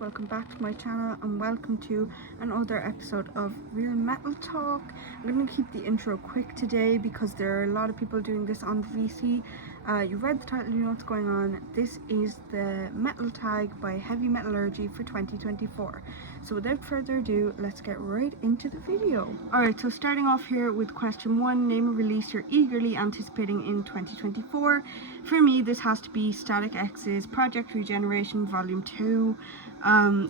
Welcome back to my channel and welcome to another episode of Real Metal Talk. I'm going to keep the intro quick today because there are a lot of people doing this on the VC. You read the title, you know what's going on. This is the Metal Tag by Heavy Metallurgy for 2024. So without further ado, let's get right into the video. Alright, so starting off here with question 1, name a release you're eagerly anticipating in 2024. For me, this has to be Static X's Project Regeneration Volume 2.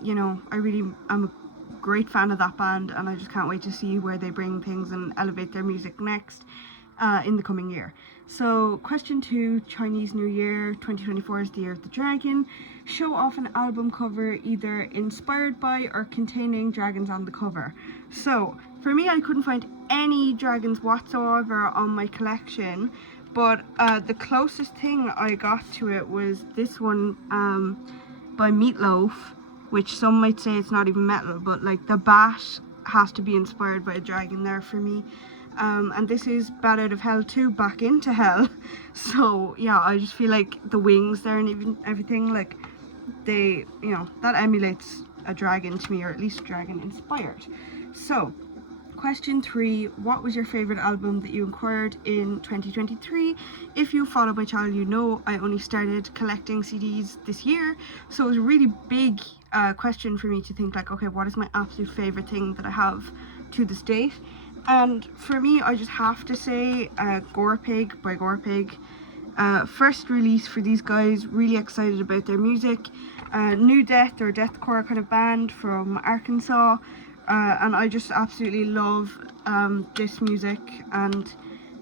You know, I'm a great fan of that band and I just can't wait to see where they bring things and elevate their music next in the coming year. So question 2, Chinese New Year 2024 is the year of the dragon. Show off an album cover either inspired by or containing dragons on the cover. So for me, I couldn't find any dragons whatsoever on my collection, but the closest thing I got to it was this one by Meatloaf, which some might say it's not even metal, but like the bat has to be inspired by a dragon there for me. And this is Bat Out of Hell 2, Back into Hell. So yeah, I just feel like the wings there and even everything, like they, you know, that emulates a dragon to me, or at least dragon inspired. So question 3, what was your favourite album that you acquired in 2023? If you follow my channel, you know I only started collecting CDs this year, so it was a really big question for me to think like, okay, what is my absolute favourite thing that I have to this date? And for me, I just have to say Gore Pig by Gore Pig. First release for these guys, really excited about their music. New death or deathcore kind of band from Arkansas. And I just absolutely love this music, and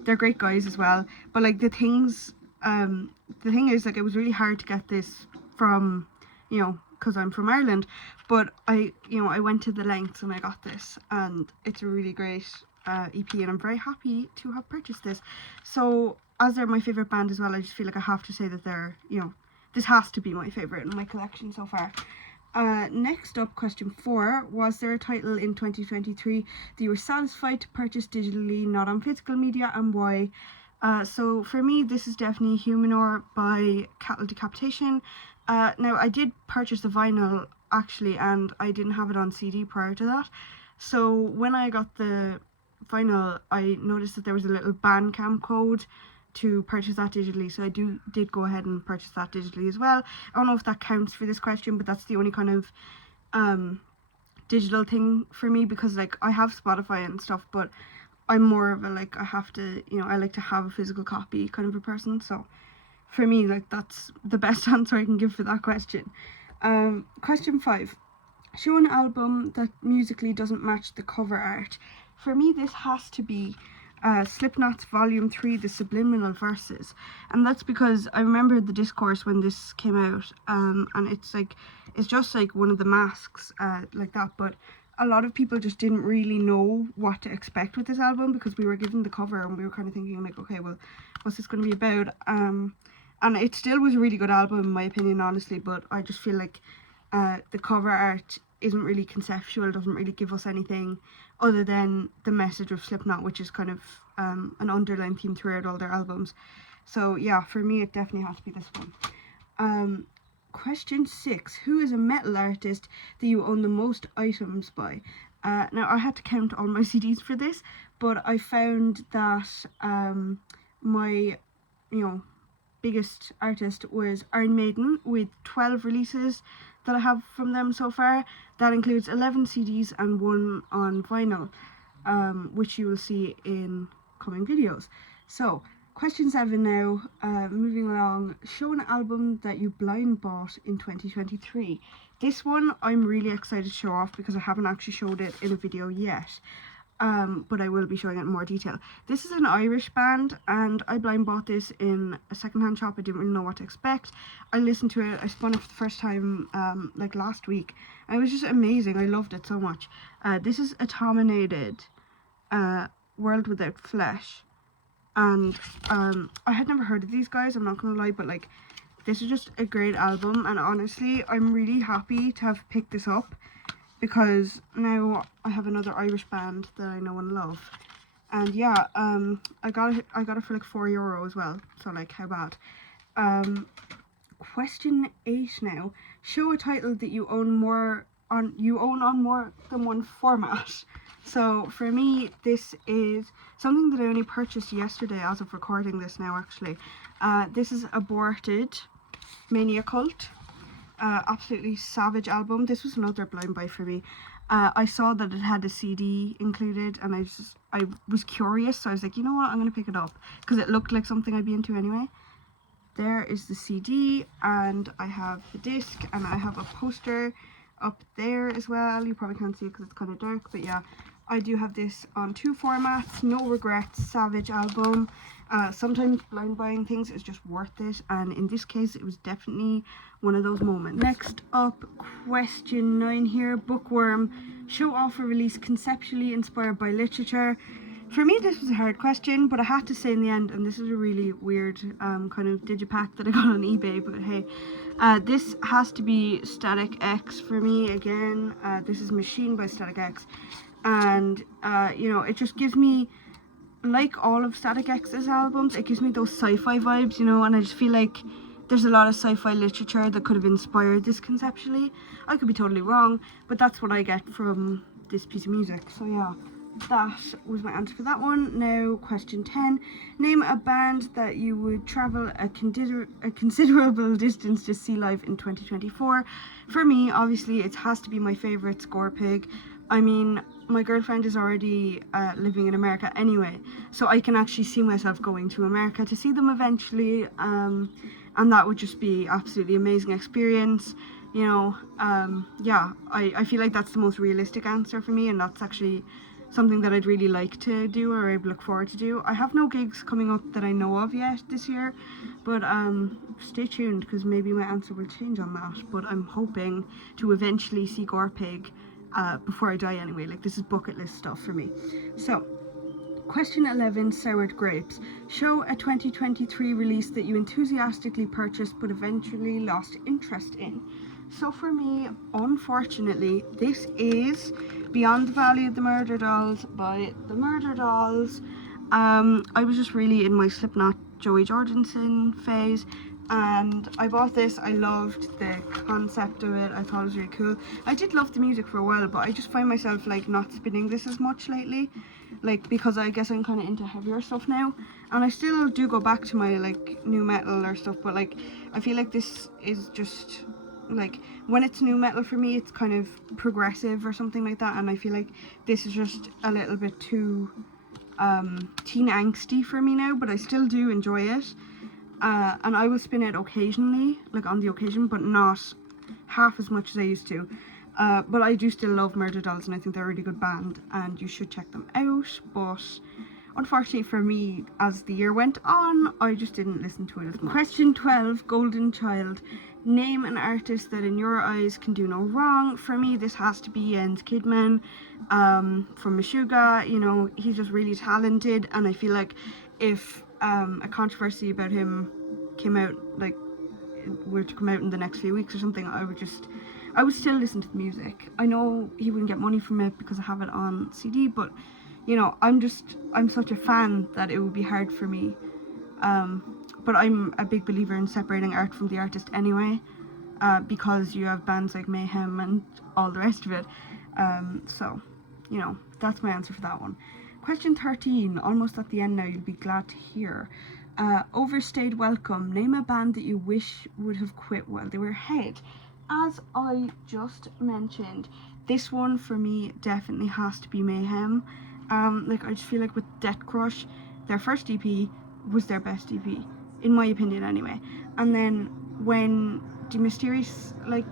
they're great guys as well. But like the thing is, like, it was really hard to get this from, you know, because I'm from Ireland, but I went to the lengths and I got this, and it's a really great EP, and I'm very happy to have purchased this. So as they're my favorite band as well, I just feel like I have to say that they're, you know, this has to be my favorite in my collection so far. Next up, question 4, was there a title in 2023 that you were satisfied to purchase digitally, not on physical media, and why? So for me, this is definitely Humanor by Cattle Decapitation. Now I did purchase the vinyl actually, and I didn't have it on CD prior to that. So when I got the vinyl, I noticed that there was a little Bandcamp code to purchase that digitally, so I did go ahead and purchase that digitally as well. I don't know if that counts for this question, but that's the only kind of digital thing for me, because like I have Spotify and stuff, but I'm more of a, like, I have to, you know, I like to have a physical copy kind of a person. So for me, like, that's the best answer I can give for that question. Question 5, show an album that musically doesn't match the cover art. For me, this has to be Slipknot's Volume 3, The Subliminal Verses, and that's because I remember the discourse when this came out, and it's just like one of the masks like that, but a lot of people just didn't really know what to expect with this album, because we were given the cover and we were kind of thinking like, okay, well, what's this going to be about? And it still was a really good album in my opinion, honestly, but I just feel like the cover art isn't really conceptual, doesn't really give us anything other than the message of Slipknot, which is kind of an underlying theme throughout all their albums. So yeah, for me it definitely has to be this one. Question 6, who is a metal artist that you own the most items by? Now I had to count all my CDs for this, but I found that my, you know, biggest artist was Iron Maiden, with 12 releases that I have from them so far. That includes 11 CDs and 1 on vinyl, which you will see in coming videos. So question 7 now, moving along, show an album that you blind bought in 2023. This one I'm really excited to show off because I haven't actually showed it in a video yet. But I will be showing it in more detail. This is an Irish band, and I blind bought this in a secondhand shop. I didn't really know what to expect. I listened to it, I spun it for the first time like last week, and it was just amazing. I loved it so much. This is Automated, World Without Flesh, and I had never heard of these guys, I'm not gonna lie, but like this is just a great album, and honestly I'm really happy to have picked this up because now I have another Irish band that I know and love. And yeah, I got it for like €4 as well, so like, how bad. Question 8 now. Show a title that you own on more than one format. So for me, this is something that I only purchased yesterday as of recording this now, actually. This is Aborted, Mania Cult. Absolutely savage album. This was another blind buy for me. I saw that it had a CD included, and I was curious, so I was like, you know what, I'm gonna pick it up because it looked like something I'd be into anyway. There is the CD, and I have the disc, and I have a poster up there as well. You probably can't see it because it's kind of dark, but yeah, I do have this on 2 formats. No regrets, savage album. Sometimes blind buying things is just worth it, and in this case it was definitely one of those moments. Next up, question 9 here. Bookworm. Show off a release conceptually inspired by literature. For me, this was a hard question, but I had to say in the end, and this is a really weird kind of digipack that I got on eBay, but hey, this has to be Static X for me again. This is Machine by Static X, and you know, it just gives me, like all of Static X's albums, it gives me those sci-fi vibes, you know, and I just feel like there's a lot of sci-fi literature that could have inspired this conceptually. I could be totally wrong, but that's what I get from this piece of music, so yeah. That was my answer for that one. Now, question 10. Name a band that you would travel a considerable distance to see live in 2024. For me, obviously, it has to be my favourite, Scorpig. I mean, my girlfriend is already living in America anyway, so I can actually see myself going to America to see them eventually, and that would just be absolutely amazing experience. You know, yeah, I feel like that's the most realistic answer for me, and that's actually something that I'd really like to do, or I'd look forward to do. I have no gigs coming up that I know of yet this year, but stay tuned because maybe my answer will change on that. But I'm hoping to eventually see Scorpig before I die anyway. Like, this is bucket list stuff for me. So question 11, Soured Grapes. Show a 2023 release that you enthusiastically purchased but eventually lost interest in. So for me, unfortunately, this is Beyond the Valley of the Murder Dolls by the Murder Dolls. I was just really in my Slipknot Joey Jordison phase, and I bought this. I loved the concept of it. I thought it was really cool. I did love the music for a while, but I just find myself like not spinning this as much lately, like because I guess I'm kind of into heavier stuff now, and I still do go back to my like new metal or stuff, but like I feel like this is just like, when it's new metal for me, it's kind of progressive or something like that, and I feel like this is just a little bit too teen angsty for me now, but I still do enjoy it, and I will spin it occasionally, like on the occasion, but not half as much as I used to. But I do still love Murder Dolls, and I think they're a really good band, and you should check them out. But unfortunately for me, as the year went on, I just didn't listen to it as much. Question 12, Golden Child. Name an artist that in your eyes can do no wrong. For me, this has to be Jens Kidman from Meshuggah. You know, he's just really talented, and I feel like if a controversy about him came out, like, were to come out in the next few weeks or something, I would still listen to the music. I know he wouldn't get money from it because I have it on CD, but you know, I'm such a fan that it would be hard for me. But I'm a big believer in separating art from the artist anyway, because you have bands like Mayhem and all the rest of it. So, you know, that's my answer for that one. Question 13, almost at the end now, you'll be glad to hear. Overstayed welcome. Name a band that you wish would have quit while they were ahead. As I just mentioned, this one for me definitely has to be Mayhem. Like, I just feel like with Death Crush, their first EP was their best EP, in my opinion anyway. And then when De Mysterious, like,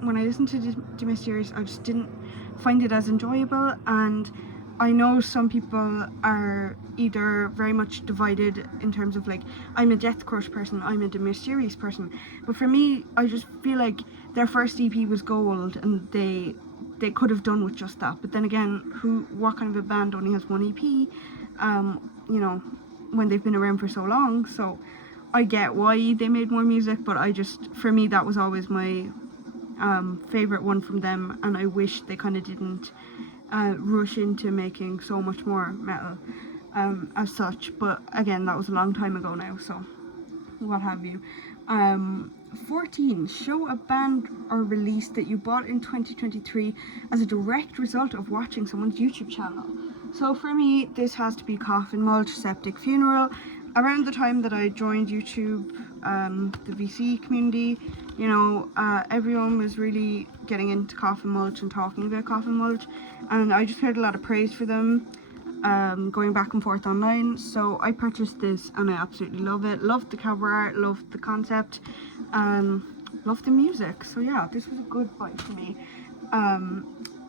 when I listened to De Mysterious, I just didn't find it as enjoyable, and I know some people are either very much divided in terms of like, I'm a Death Crush person, I'm a De Mysterious person, but for me, I just feel like their first EP was gold, and they could have done with just that. But then again, what kind of a band only has one EP, you know, when they've been around for so long? So I get why they made more music, but for me, that was always my favorite one from them, and I wish they kind of didn't rush into making so much more metal as such. But again, that was a long time ago now, so what have you. 14, show a band or release that you bought in 2023 as a direct result of watching someone's YouTube channel. So for me, this has to be Coffin Mulch, Septic Funeral. Around the time that I joined YouTube, the VC community, you know, everyone was really getting into Coffin Mulch and talking about Coffin Mulch, and I just heard a lot of praise for them, going back and forth online. So I purchased this and I absolutely love it. Loved the cover art, loved the concept, loved the music. So yeah, this was a good buy for me.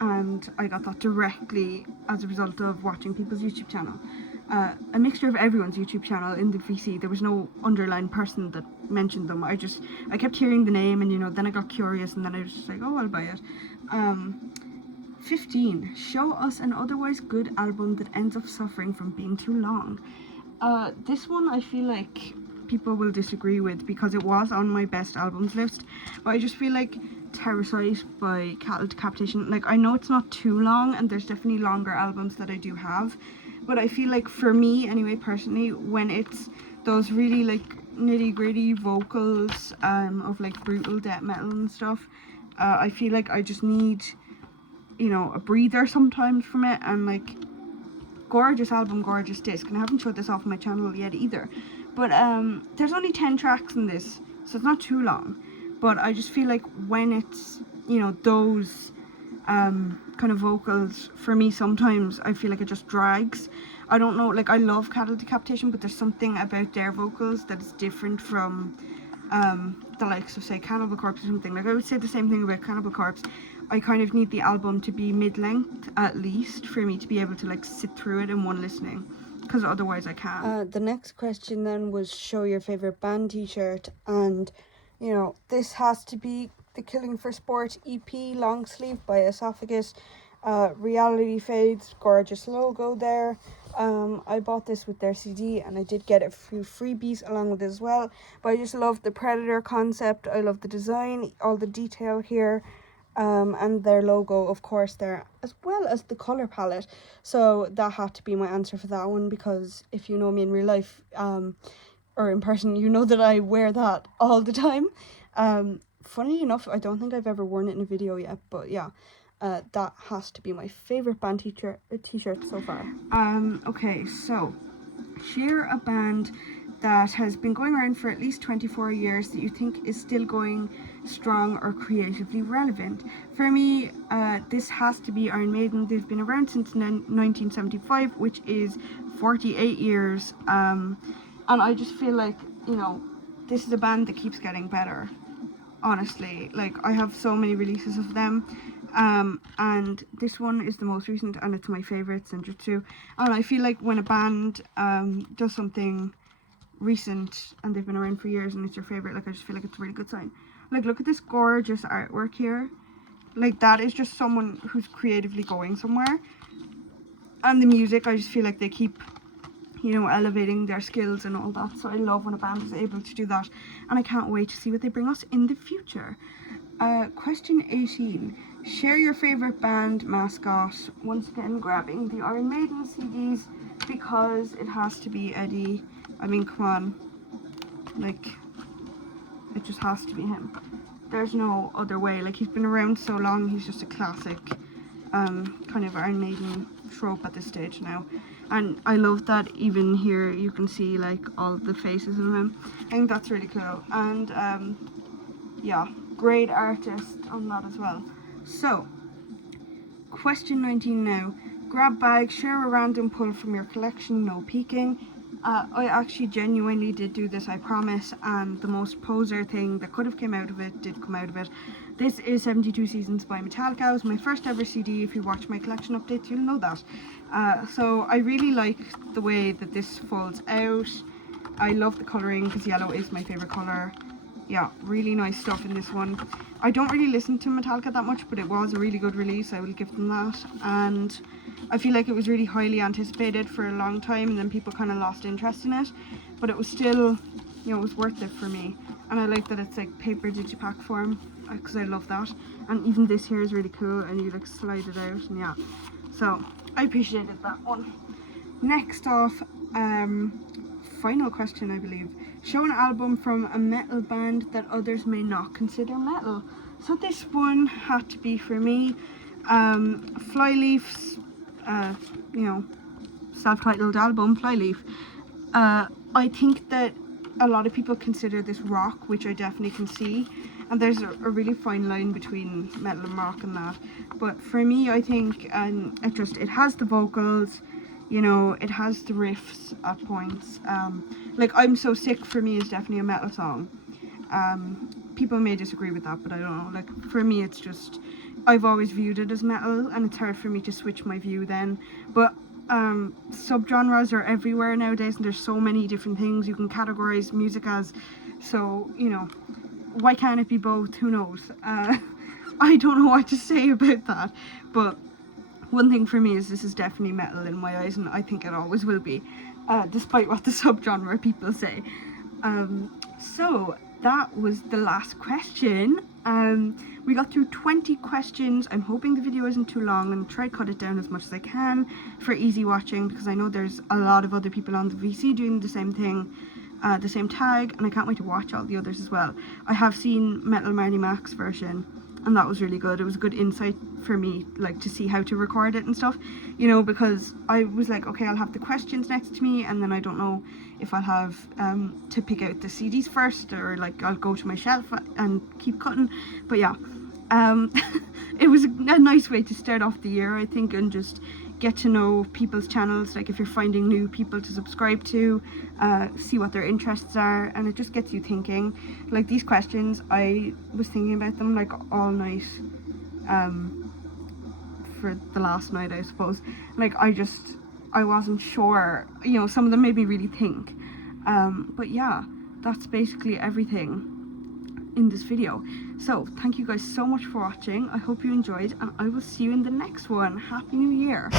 And I got that directly as a result of watching people's YouTube channel. A mixture of everyone's YouTube channel in the VC. There was no underlying person that mentioned them. I kept hearing the name, and you know, then I got curious, and then I was just like, oh, I'll buy it. 15, show us an otherwise good album that ends up suffering from being too long. This one I feel like people will disagree with because it was on my best albums list, but I just feel like Terracite by Cattle Decapitation, like, I know it's not too long and there's definitely longer albums that I do have, but I feel like for me anyway, personally, when it's those really like nitty gritty vocals of like brutal death metal and stuff, I feel like I just need, you know, a breather sometimes from it. And like, gorgeous album, gorgeous disc, and I haven't showed this off my channel yet either, but there's only 10 tracks in this, so it's not too long. But I just feel like when it's, you know, those kind of vocals, for me sometimes I feel like it just drags. I don't know, like, I love Cattle Decapitation, but there's something about their vocals that is different from the likes of, say, Cannibal Corpse or something. Like, I would say the same thing about Cannibal Corpse. I kind of need the album to be mid-length at least for me to be able to like sit through it in one listening, because otherwise I can't. The next question then was show your favorite band t-shirt, and you know, this has to be the Killing for Sport EP long sleeve by Esophagus. Reality Fades, gorgeous logo there. I bought this with their CD, and I did get a few freebies along with it as well, but I just love the Predator concept. I love the design, all the detail here, and their logo, of course, there, as well as the color palette. So that had to be my answer for that one, because if you know me in real life or in person, you know that I wear that all the time. Funny enough, I don't think I've ever worn it in a video yet, but yeah, that has to be my favorite band t-shirt so far. Okay, so share a band that has been going around for at least 24 years that you think is still going strong or creatively relevant. For me, this has to be Iron Maiden. They've been around since 1975, which is 48 years, and I just feel like, you know, this is a band that keeps getting better, honestly. Like, I have so many releases of them, and this one is the most recent, and it's my favourite, Senjutsu. And I feel like when a band does something recent and they've been around for years and it's your favorite, like, I just feel like it's a really good sign. Like, look at this gorgeous artwork here. Like, that is just someone who's creatively going somewhere. And the music, I just feel like they keep, you know, elevating their skills and all that. So I love when a band is able to do that, and I can't wait to see what they bring us in the future. Question 18, share your favorite band mascot. Once again, grabbing the Iron Maiden CDs because it has to be Eddie. I mean, come on, like, it just has to be him. There's no other way. Like, he's been around so long, he's just a classic kind of Iron Maiden trope at this stage now. And I love that even here you can see like all the faces of him. I think that's really cool. And yeah, great artist on that as well. So, question 19 now. Grab bag, share a random pull from your collection, no peeking. I actually genuinely did do this, I promise, and the most poser thing that could have came out of it did come out of it. This is 72 Seasons by Metallica. It was my first ever CD. If you watch my collection updates, you'll know that. So I really like the way that this folds out. I love the colouring because yellow is my favourite colour. Yeah, really nice stuff in this one. I don't really listen to Metallica that much, but it was a really good release, I will give them that. And I feel like it was really highly anticipated for a long time, and then people kind of lost interest in it. But it was still you know, it was worth it for me. And I like that it's like paper digipack form, because I love that. And even this here is really cool, and you like slide it out, and yeah, so I appreciated that one. Next off, final question, I believe. Show an album from a metal band that others may not consider metal. So this one had to be for me, Flyleaf's, you know, self-titled album, Flyleaf. I think that a lot of people consider this rock, which I definitely can see, and there's a really fine line between metal and rock and that. But for me, I think it has the vocals, you know, it has the riffs at points. Like I'm So Sick for me is definitely a metal song. People may disagree with that, but I don't know. Like for me, it's just, I've always viewed it as metal, and it's hard for me to switch my view then. But subgenres are everywhere nowadays, and there's so many different things you can categorize music as. So, you know, why can't it be both? Who knows? I don't know what to say about that, but one thing for me is this is definitely metal in my eyes, and I think it always will be, despite what the subgenre people say. So that was the last question. We got through 20 questions. I'm hoping the video isn't too long, and try to cut it down as much as I can for easy watching, because I know there's a lot of other people on the VC doing the same thing, the same tag, and I can't wait to watch all the others as well. I have seen Metal Marty Mac's version, and that was really good. It was a good insight for me, like to see how to record it and stuff, you know, because I was like, okay, I'll have the questions next to me, and then I don't know if I'll have to pick out the CDs first, or like I'll go to my shelf and keep cutting. But yeah, it was a nice way to start off the year, I think, and just get to know people's channels, like if you're finding new people to subscribe to, see what their interests are, and it just gets you thinking. Like these questions, I was thinking about them like all night, for the last night, I suppose. Like I wasn't sure, you know, some of them made me really think. But yeah, that's basically everything in this video. So thank you guys so much for watching. I hope you enjoyed, and I will see you in the next one. Happy New Year.